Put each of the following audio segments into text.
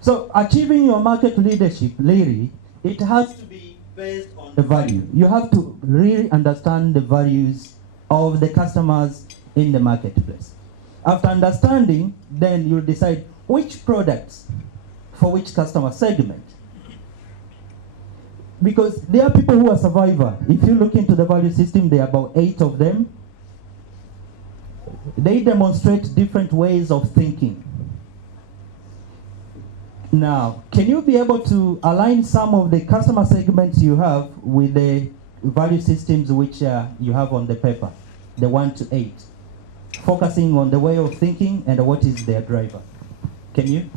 So achieving your market leadership, Larry, it has to be based on the value. You have to really understand the values of the customers in the marketplace. After understanding, then you decide which products for which customer segment. Because there are people who are survivor. If you look into the value system, there are about 8 of them. They demonstrate different ways of thinking. Now, can you be able to align some of the customer segments you have with the value systems which you have on the paper, the 1 to 8, focusing on the way of thinking and what is their driver? Can you?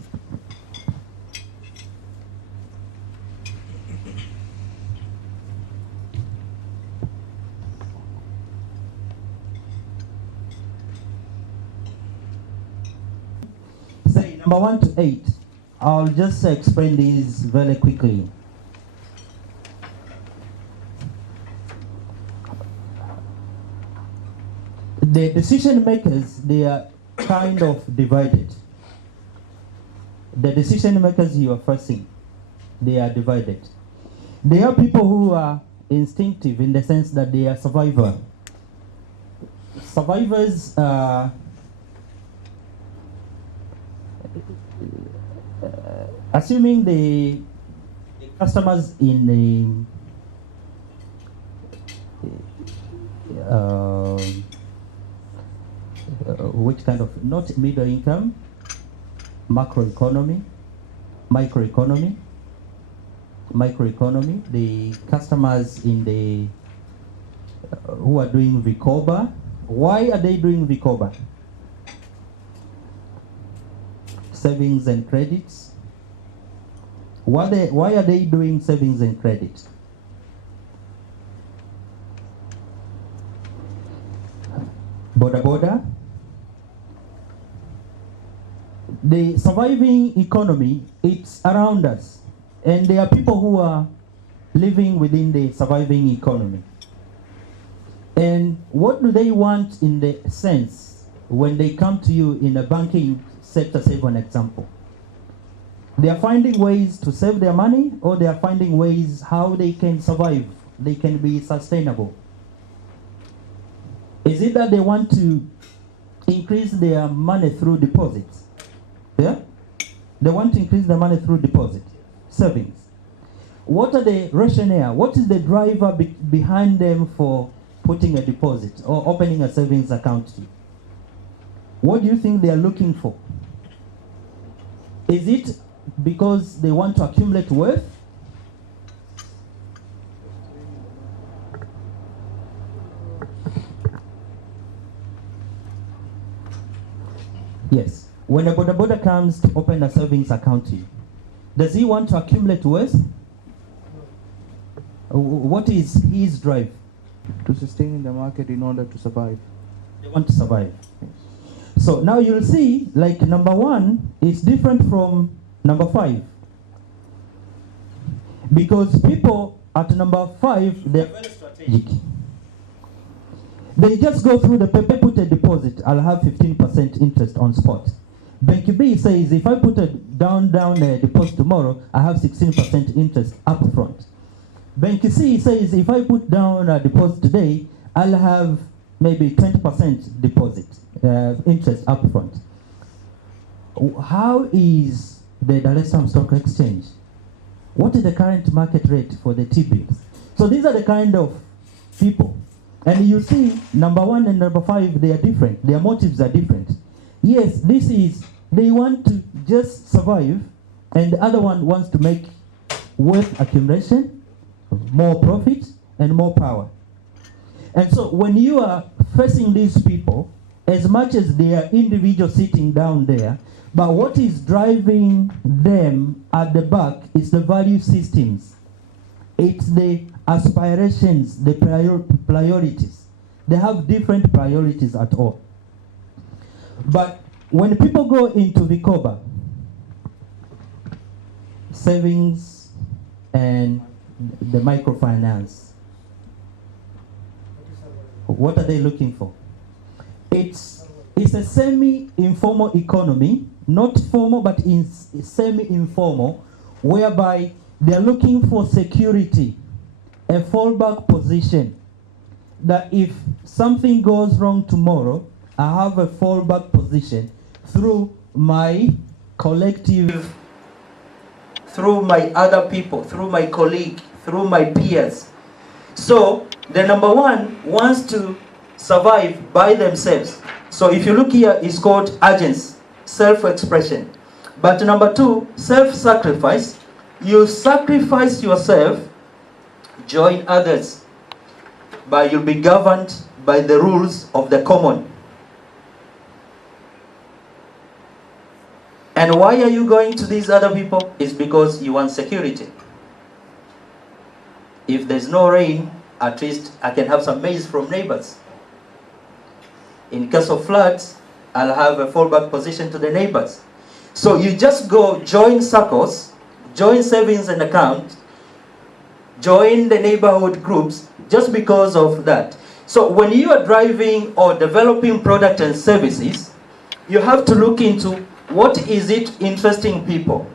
Say number 1 to 8. I'll just explain these very quickly. The decision makers, they are kind of divided. The decision makers you are facing, they are divided. There are people who are instinctive in the sense that they are survivor. Survivors assuming the customers in the which kind of, not middle income, macroeconomy, microeconomy, the customers in the who are doing Vikoba. Why are they doing Vikoba? Savings and credits. Why are they doing savings and credit? Boda. The surviving economy, it's around us. And there are people who are living within the surviving economy. And what do they want in the sense when they come to you in a banking sector, say for an example? They are finding ways to save their money, or they are finding ways how they can survive, they can be sustainable. Is it that they want to increase their money through deposits? Yeah? They want to increase their money through deposit, savings. What are the rationale? What is the driver behind them for putting a deposit or opening a savings account? What do you think they are looking for? Is it because they want to accumulate wealth? Yes. When a boda comes to open a savings account to you, does he want to accumulate wealth? What is his drive? To sustain the market in order to survive. They want to survive. Yes. So now you'll see, like number 1 is different from number 5. Because people at number 5, they're very strategic. They just go through the paper, put a deposit, I'll have 15% interest on spot. Bank B says, if I put a down a deposit tomorrow, I have 16% interest up front. Bank C says, if I put down a deposit today, I'll have maybe 20% deposit, interest up front. How is the Dar es Salaam Stock Exchange? What is the current market rate for the T-bills? So these are the kind of people. And you see, number 1 and number 5, they are different. Their motives are different. Yes, this is, they want to just survive, and the other one wants to make wealth accumulation, more profit, and more power. And so when you are facing these people, as much as they are individuals sitting down there, but what is driving them at the back is the value systems. It's the aspirations, the priorities. They have different priorities at all. But when people go into Vikoba, savings and the microfinance, what are they looking for? It's a semi-informal economy not formal but in semi-informal, whereby they're looking for security, a fallback position, that if something goes wrong tomorrow, I have a fallback position through my collective, through my other people, through my colleague, through my peers. So the number one wants to survive by themselves. So if you look here, it's called agency, self-expression. But number two, self-sacrifice. You sacrifice yourself, join others, but you'll be governed by the rules of the common. And why are you going to these other people? It's because you want security. If there's no rain, at least I can have some maize from neighbors. In case of floods, I'll have a fallback position to the neighbors. So you just go join circles, join savings and account, join the neighborhood groups just because of that. So when you are driving or developing product and services, you have to look into what is it interesting people.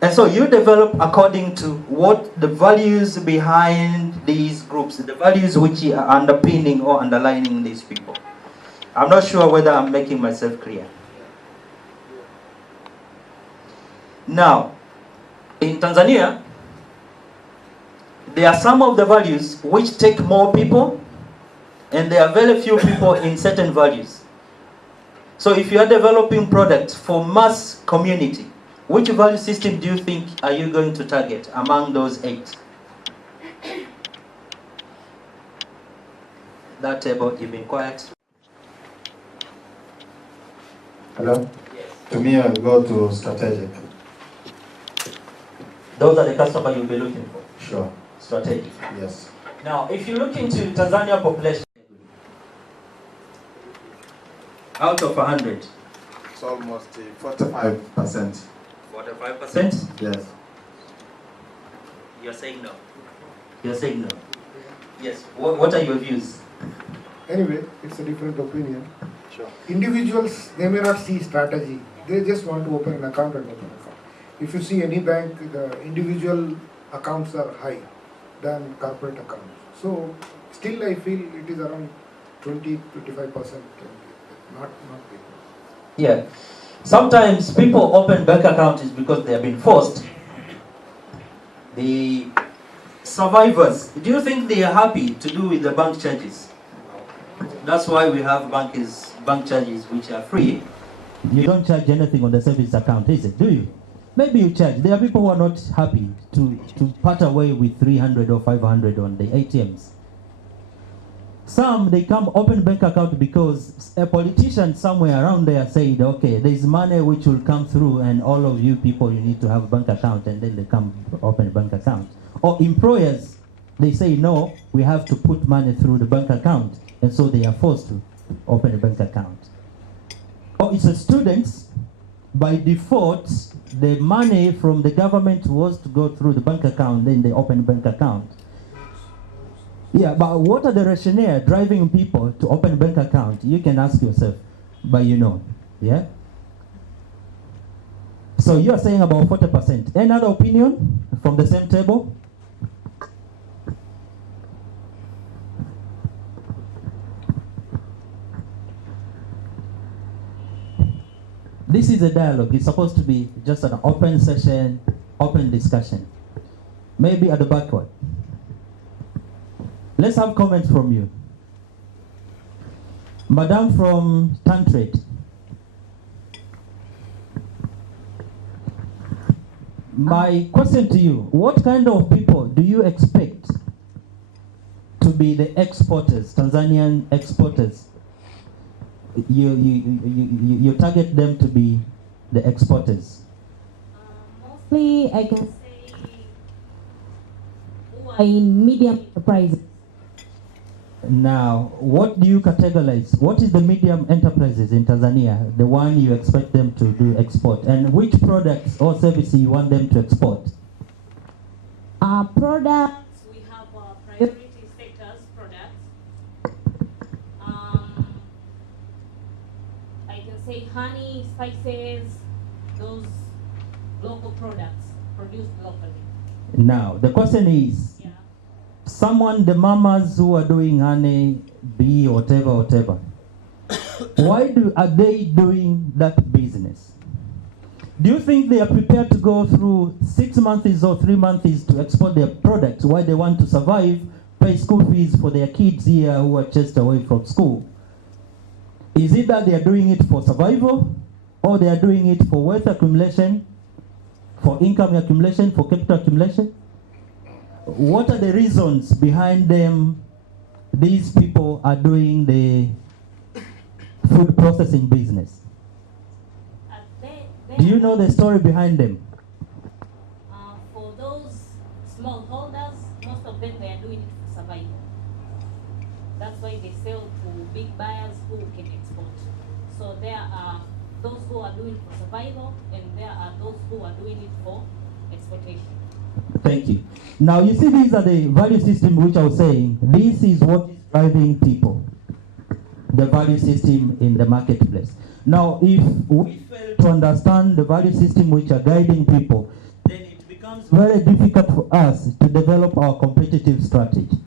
And so you develop according to what the values behind these groups, the values which are underpinning or underlining these people. I'm not sure whether I'm making myself clear. Now, in Tanzania, there are some of the values which take more people, and there are very few people in certain values. So if you are developing products for mass community, which value system do you think are you going to target among those 8? That table, you've been quiet. Hello? Yes. To me, I'll go to strategic. Those are the customers you'll be looking for. Sure. Strategic. Yes. Now, if you look into Tanzania population, out of 100, It's almost 45%. 45%? Yes. You're saying no. You're saying no. Yes. What are your views? Anyway, it's a different opinion. Sure. Individuals, they may not see strategy. They just want to open an account and open an account. If you see any bank, the individual accounts are high than corporate accounts. So still I feel it is around 20-25%. Not big. Yeah. Sometimes people open bank accounts is because they have been forced. The survivors, do you think they are happy to do with the bank charges? That's why we have bank charges which are free. You don't charge anything on the savings account, is it? Do you? Maybe you charge. There are people who are not happy to part away with 300 or 500 on the ATMs. Some, they come open bank account because a politician somewhere around there said, okay, there's money which will come through and all of you people, you need to have a bank account, and then they come open bank account. Or employers, they say, no, we have to put money through the bank account, and so they are forced to open a bank account. Or it's a students, by default, the money from the government was to go through the bank account, then they open bank account. Yeah, but what are the rationale driving people to open bank account? You can ask yourself, but you know, yeah? So you are saying about 40%. Any other opinion from the same table? This is a dialogue. It's supposed to be just an open session, open discussion. Maybe at the backward. Let's have comments from you. Madam from Tantrade. My question to you, what kind of people do you expect to be the exporters, Tanzanian exporters? You target them to be the exporters. Mostly, I can say, who are in medium enterprises. Now, what do you categorize? What is the medium enterprises in Tanzania, the one you expect them to do export? And which products or services you want them to export? Products, we have priority sectors products. I can say honey, spices, those local products produced locally. Now, the question is, Yeah. someone, the mamas who are doing honey, bee, whatever, why are they doing that business? Do you think they are prepared to go through 6 months or 3 months to export their products? Why they want to survive, pay school fees for their kids here who are chased away from school? Is it that they are doing it for survival, or they are doing it for wealth accumulation, for income accumulation, for capital accumulation? What are the reasons behind them? These people are doing the food processing business. Do you know the story behind them? For those smallholders, most of them, they are doing it for survival. That's why they sell to big buyers who can export. So there are those who are doing it for survival, and there are those who are doing it for exportation. Thank you. Now you see, these are the value system which I was saying. This is what is driving people. The value system in the marketplace. Now, if we fail to understand the value system which are guiding people, then it becomes very difficult for us to develop our competitive strategy.